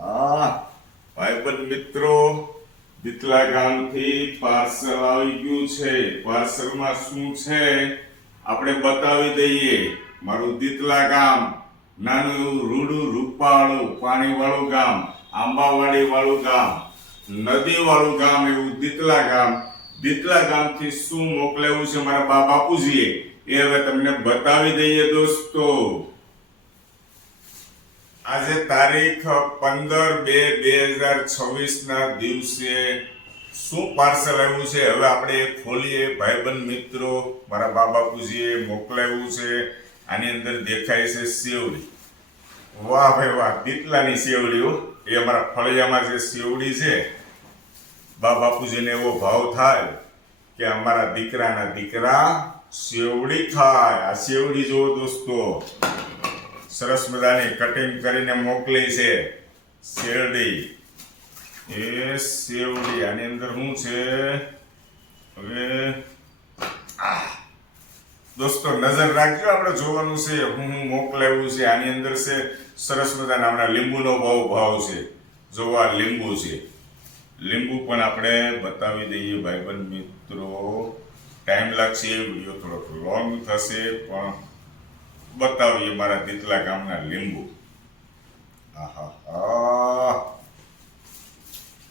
હા ભાઈબંધ મિત્રો, દીતલા ગામથી પાર્સલ આવી ગયું છે. પાર્સલમાં શું છે? આપણે બતાવી દઈએ. મારું દીતલા ગામ, નાનું એવું રૂડું રૂપાળું પાણી વાળું ગામ આંબાવાડી વાળું ગામ નદી વાળું ગામ એવું દીતલા ગામ. દીતલા ગામથી શું મોકલાવ્યું છે મારા બા બાપુજીએ એ હવે તમને બતાવી દઈએ દોસ્તો. આજે તારીખ પંદર બે બે હજાર છવ્વીસ ના દિવસે શું પાર્સલ આવ્યું છે? હવે આપણે ખોલીએ. ભાઈબંધ મિત્રો, મારા બા બાપુજીએ મોકલાવ્યું છે. આની અંદર દેખાય છે સેવડી વાહ ભાઈ વાહ પીટલાની સેવડી હો. એ અમારા ફળિયામાં જે સેવડી છે બા બાપુજીને એવો ભાવ થાય કે અમારા દીકરાના દીકરા સેવડી ખાય. આ સેવડી જુઓ દોસ્તો. સરસ મજાની કટિંગ કરીને મોકલી છે. શેરડી. એ શેરડી, આની અંદર શું છે? હવે દોસ્તો, નજર રાખજો, આપણે જોવાનું છે. હું હું મોકલાવ્યું છે. આની અંદર છે, સરસ મજાના આપણા લીંબુનો બહુ ભાવ છે. જોવા લીંબુ છે. લીંબુ પણ આપણે બતાવી દઈએ, ભાઈબંધ મિત્રો. ટાઈમ લાગશે, વીડિયો થોડોક લોંગ થશે, પણ બતાવીએ મારા તીતલા ગામના લીંબુ. આહાહા.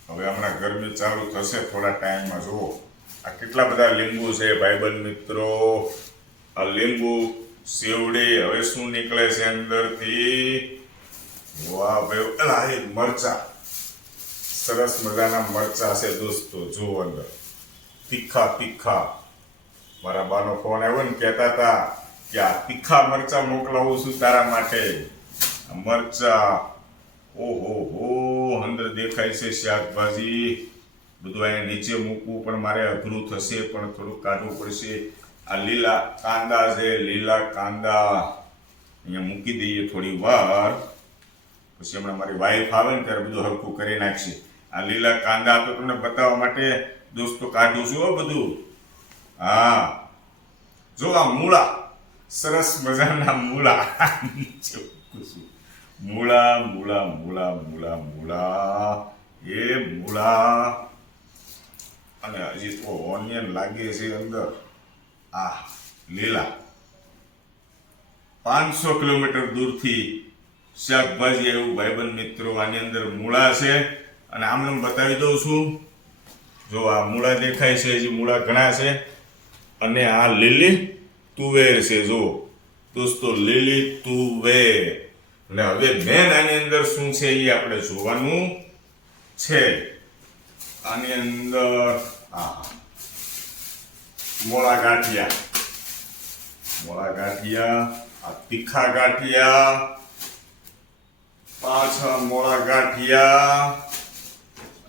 હવે હમણાં ગરમી ચાલુ થશે, થોડા ટાઈમમાં જુઓ. આ કેટલા બધા લીંબુ છે, ભાઈબંધ મિત્રો. આ લીંબુ સેવડી હવે શું નીકળે છે અંદરથી? વાહ ભાઈ, અલા મરચા. સરસ મજાના મરચા છે દોસ્તો, જુઓ અંદર. તીખા તીખા. મારા બાનો ફોન આવ્યો ને, કહેતા હતા કે આ તીખા મરચા મોકલાવું છું તારા માટે. મરચા, ઓહો હો, અંદર દેખાય છે શાકભાજી. બધું અહીંયા નીચે મૂકવું, પણ મારે અઘરું થશે, પણ થોડુંક કાઢવું પડશે. આ લીલા કાંદા છે, લીલા કાંદા. અહીંયા મૂકી દઈએ થોડી વાર. પછી હમણાં મારી વાઈફ આવે ને ત્યારે બધું હરખું કરી નાખશે. આ લીલા કાંદા તો તમને બતાવવા માટે દોસ્તો કાઢું છું બધું. હા. જો આ મૂળા સરસ મજાના મૂળા. ચોખ્ખું છું. મૂળા મૂળા મૂળા મૂળા મૂળા. એ મૂળા. અને હજી તો ઓનિયન લાગે છે અંદર. આ લીલા. પાંચસો કિલોમીટર દૂરથી શાકભાજી એવું ભાઈબંધ મિત્રો આની અંદર મૂળા છે. અને આમને બતાવી દઉં છું. જો આ મૂળા દેખાય છે, હજી મૂળા ઘણા છે. અને આ લીલી તુવેર છે જો દોસ્તો, લીલી તુવેર અને હવે મેન આની અંદર શું છે એ આપણે જોવાનું છે. આની અંદર આ મોળા ગાંઠિયા મોળા ગાંઠિયા આ તીખા ગાંઠિયા પાછા મોળા ગાંઠિયા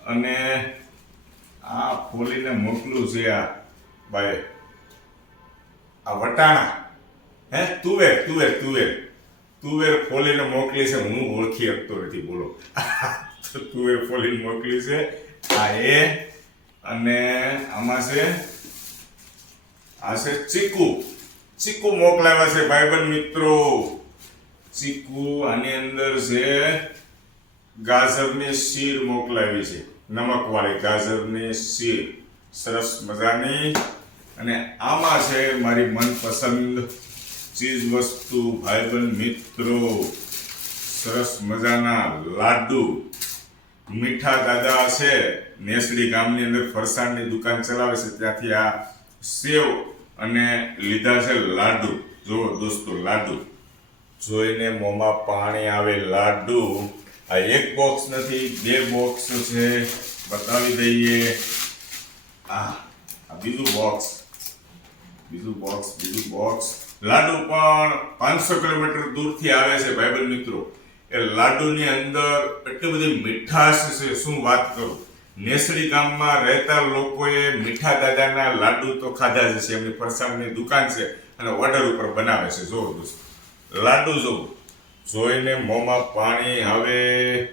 અને આ ખોલીને મોકલું છે આ. ભાઈ આ વટાણા. હે, તુવેર તુવેર તુવેર. તુવેર ફોલીને મોકલી છે, હું ઓળખી શકતો નથી, બોલો. તુવેર ફોલીને મોકલી છે, આ એ. અને આમાં છે, આ છે ચીકુ. ચીકુ મોકલાવ્યા છે, ભાઈબંધ મિત્રો. ચીકુ આની અંદર છે, ગાજરની શીર મોકલાવી છે. નમકવાળી ગાજરની શીર. સરસ મજાની અને આમાં છે મારી મનપસંદ ચીજ વસ્તુ, ભાઈબંધ, મિત્રો, સરસ મજાના લાડુ. મીઠા દાદા છે નેસડી ગામની અંદર ફરસાણની દુકાન ચલાવે છે, ત્યાંથી આ સેવ અને લીધા છે લાડુ. જુઓ દોસ્તો, લાડુ. જોઈને મોંમાં પાણી આવે લાડુ. આ એક બોક્સ નથી, બે બોક્સ છે. બતાવી દઈએ. આ બીજું બોક્સ બીજું બોક્સ બીજું બોક્સ લાડુ પણ પાંચસો કિલોમીટર દૂરથી આવે છે, ભાઈબંધ મિત્રો. એ લાડુની અંદર એટલી બધી મીઠાશ છે, શું વાત કરું? નેસડી ગામમાં રહેતા લોકોએ મીઠા દાદાના લાડુ તો ખાધા જ છે, એમની ફરસાણની દુકાન છે અને ઓર્ડર ઉપર બનાવે છે જોવો દોસ્તો. લાડુ જોવું જોઈને મોંમાં પાણી આવે.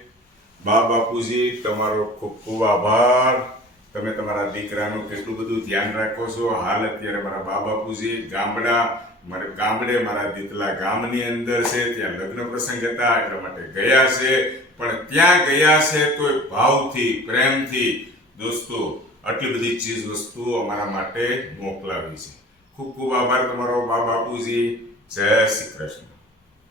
બા બાપુજી, તમારો ખૂબ ખૂબ આભાર. તમે તમારા દીકરાનું કેટલું બધું ધ્યાન રાખો છો? હાલ અત્યારે મારા બા બાપુજી ગામડા, મારે ગામડે, મારા દીતલા ગામની અંદર છે. ત્યાં લગ્ન પ્રસંગ હતા, એટલા માટે ગયા છે. પણ ત્યાં ગયા છે તો ભાવથી, પ્રેમથી, દોસ્તો, આટલી બધી ચીજ વસ્તુઓ અમારા માટે મોકલાવી છે. ખૂબ ખૂબ આભાર તમારો બા બાપુજી જય શ્રી કૃષ્ણ.